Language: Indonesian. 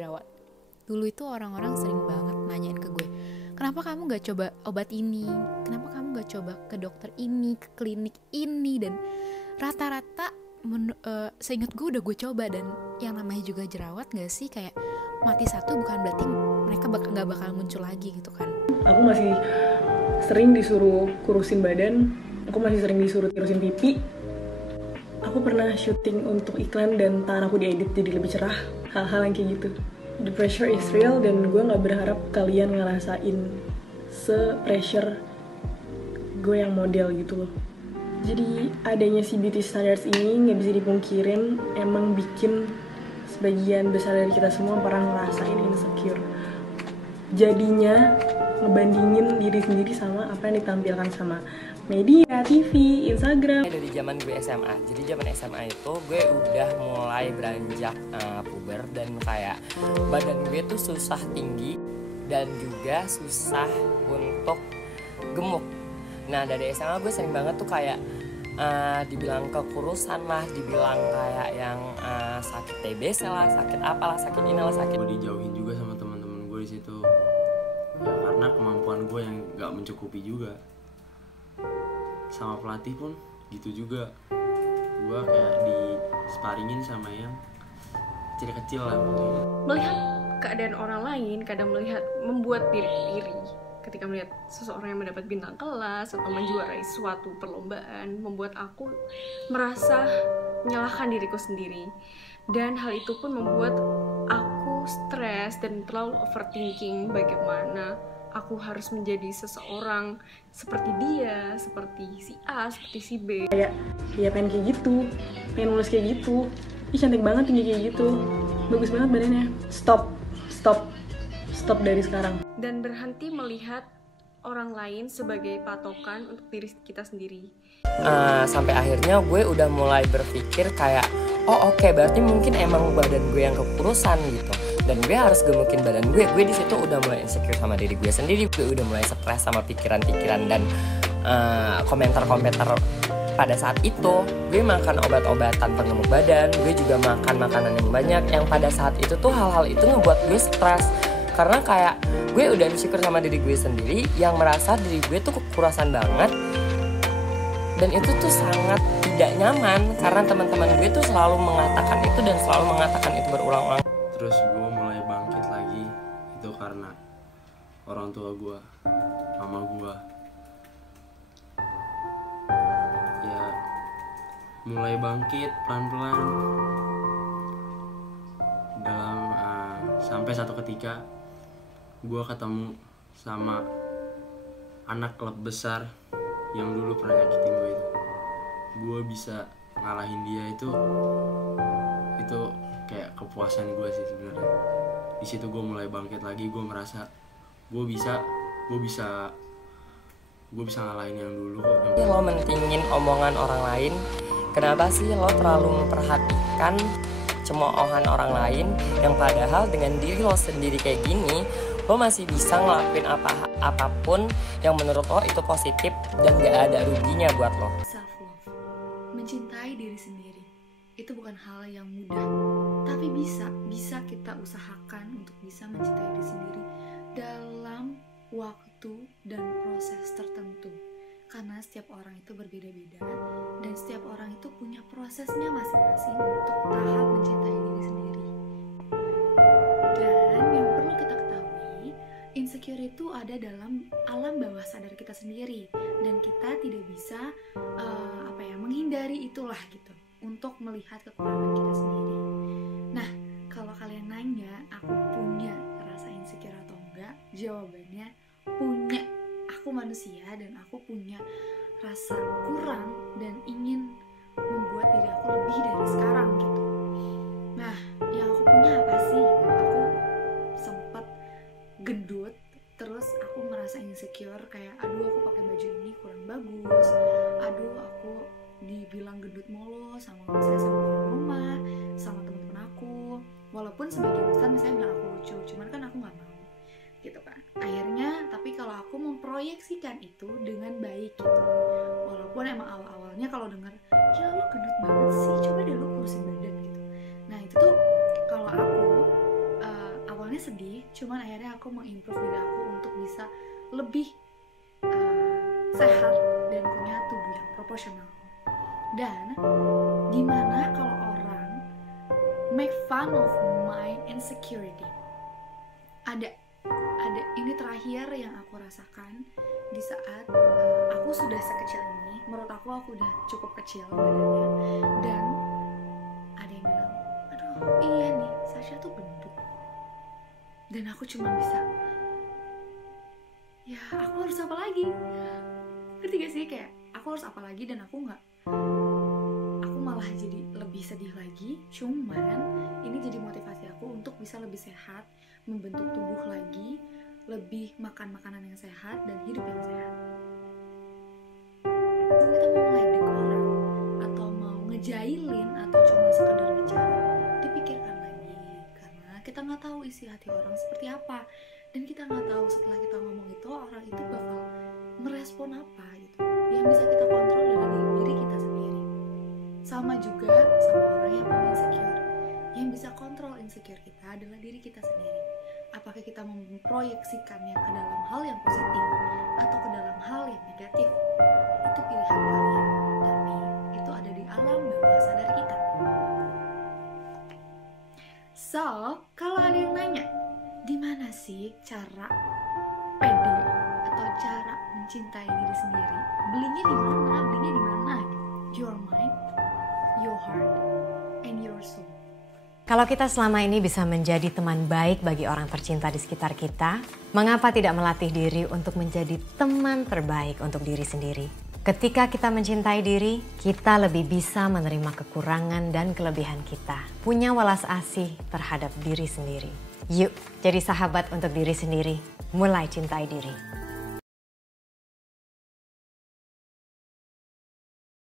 jerawat. Dulu itu orang-orang sering banget nanyain ke gue, kenapa kamu gak coba obat ini, kenapa kamu gak coba ke dokter ini, ke klinik ini. Dan rata-rata seingat gue udah gue coba. Dan yang namanya juga jerawat gak sih, kayak mati satu bukan berarti mereka gak bakal muncul lagi gitu kan. Aku masih sering disuruh kurusin badan, aku masih sering disuruh tirusin pipi. Aku pernah syuting untuk iklan dan tangan aku diedit jadi lebih cerah, hal-hal yang kayak gitu. The pressure is real dan gue gak berharap kalian ngerasain se-pressure gue yang model gitu loh. Jadi adanya si beauty standards ini gak bisa dipungkirin emang bikin sebagian besar dari kita semua pernah ngerasain insecure. Jadinya ngebandingin diri sendiri sama apa yang ditampilkan sama media, TV, Instagram. Dari zaman gue SMA, jadi zaman SMA itu gue udah mulai beranjak puber dan kayak badan gue tuh susah tinggi dan juga susah untuk gemuk. Nah dari SMA gue sering banget tuh kayak dibilang kekurusan lah, dibilang kayak yang sakit TBC lah, sakit apalah, sakit inilah, sakit. Gue dijauhin juga sama teman-teman gue di situ, ya karena kemampuan gue yang nggak mencukupi juga. Sama pelatih pun gitu juga, gue kayak disparingin sama yang kecil-kecil lah. Melihat keadaan orang lain kadang membuat diri iri. Ketika melihat seseorang yang mendapat bintang kelas atau menjuarai suatu perlombaan, membuat aku merasa menyalahkan diriku sendiri. Dan hal itu pun membuat aku stres dan terlalu overthinking bagaimana aku harus menjadi seseorang seperti dia, seperti si A, seperti si B. Kayak, ya pengen kayak gitu, pengen lulus kayak gitu. Ih cantik banget, tinggi kayak gitu, bagus banget badannya. Stop dari sekarang. Dan berhenti melihat orang lain sebagai patokan untuk diri kita sendiri. Sampai akhirnya gue udah mulai berpikir kayak, oke, berarti mungkin emang badan gue yang kekurusan gitu. Dan gue harus gemukin badan gue. Gue di situ udah mulai insecure sama diri gue sendiri. Gue udah mulai stres sama pikiran-pikiran dan komentar-komentar. Pada saat itu gue makan obat-obatan penggemuk badan. Gue juga makan makanan yang banyak. Yang pada saat itu tuh hal-hal itu ngebuat gue stres. Karena kayak gue udah insecure sama diri gue sendiri, yang merasa diri gue tuh kekurusan banget. Dan itu tuh sangat tidak nyaman karena teman-teman gue tuh selalu mengatakan itu dan selalu mengatakan itu berulang-ulang. Terus gue mulai bangkit lagi, itu karena orang tua gue, mama gue, ya mulai bangkit pelan-pelan. Dalam sampai satu ketika gue ketemu sama anak klub besar yang dulu pernah nyakitin gue itu. Gue bisa ngalahin dia, itu kayak kepuasan gue sih sebenarnya. Di situ gue mulai bangkit lagi, gue merasa gue bisa ngalahin yang dulu kok. Lo mentingin omongan orang lain, kenapa sih lo terlalu memperhatikan cemoohan orang lain, yang padahal dengan diri lo sendiri kayak gini lo masih bisa ngelakuin apapun yang menurut lo itu positif dan gak ada ruginya buat lo. Self-love, mencintai diri sendiri, itu bukan hal yang mudah, tapi bisa kita usahakan untuk bisa mencintai diri sendiri dalam waktu dan proses tertentu. Karena setiap orang itu berbeda-beda dan setiap orang itu punya prosesnya masing-masing untuk tahap mencintai diri sendiri. Dan yang perlu kita ketahui, insecure itu ada dalam alam bawah sadar kita sendiri dan kita tidak bisa menghindari itulah gitu untuk melihat kekurangan kita sendiri. Nah, kalau kalian nanya aku punya rasa insecure atau enggak, jawabannya punya. Aku manusia dan aku punya rasa kurang dan ingin membuat diri aku lebih dari sekarang gitu. Nah, yang aku punya apa sih? Aku sempet gendut, terus aku merasa insecure kayak aduh aku pakai baju ini kurang bagus, aduh aku dibilang gendut mulu sama misalnya sama orang rumah, sama teman-teman aku. Walaupun sebagian besar misalnya bilang aku lucu, cuman kan aku nggak mau gitu kan. Akhirnya tapi kalau aku memproyeksikan itu dengan baik gitu, walaupun emang awal-awalnya kalau dengar ya lu gendut banget sih, coba deh lu kurusin badan gitu. Nah itu tuh kalau aku awalnya sedih, cuman akhirnya aku mengimprove diri aku untuk bisa lebih sehat dan punya tubuh yang proporsional. Dan gimana kalau orang make fun of my insecurity? Ada ini terakhir yang aku rasakan di saat aku sudah sekecil ini. Menurut aku udah cukup kecil badannya, dan ada yang bilang, aduh iya nih Sasha tuh gendut. Dan aku cuma bisa, ya aku harus apa lagi? Ngerti gak sih, kayak aku harus apa lagi? Dan aku malah jadi lebih sedih lagi. Cuman ini jadi motivasi aku untuk bisa lebih sehat, membentuk tubuh lagi, lebih makan makanan yang sehat dan hidup yang sehat. Kita mau ngeledek orang atau mau ngejailin atau cuma sekedar bicara, dipikirkan lagi, karena kita nggak tahu isi hati orang seperti apa, dan kita nggak tahu setelah kita ngomong itu orang itu bakal merespon apa gitu. Yang bisa kita kontrol adalah diri kita sendiri. Sama juga sama orang yang punya insecure. Yang bisa kontrol insecure kita adalah diri kita sendiri. Apakah kita memproyeksikannya ke dalam hal yang positif atau ke dalam hal yang negatif? Itu pilihan kalian, tapi itu ada di alam bawah sadar kita. So, kalau ada yang nanya, di mana sih cara pede atau cara mencintai diri sendiri? Belinya di mana? Belinya di mana? Your mind, your heart, and your soul. Kalau kita selama ini bisa menjadi teman baik bagi orang tercinta di sekitar kita, mengapa tidak melatih diri untuk menjadi teman terbaik untuk diri sendiri? Ketika kita mencintai diri, kita lebih bisa menerima kekurangan dan kelebihan kita. Punya welas asih terhadap diri sendiri. Yuk, jadi sahabat untuk diri sendiri. Mulai cintai diri.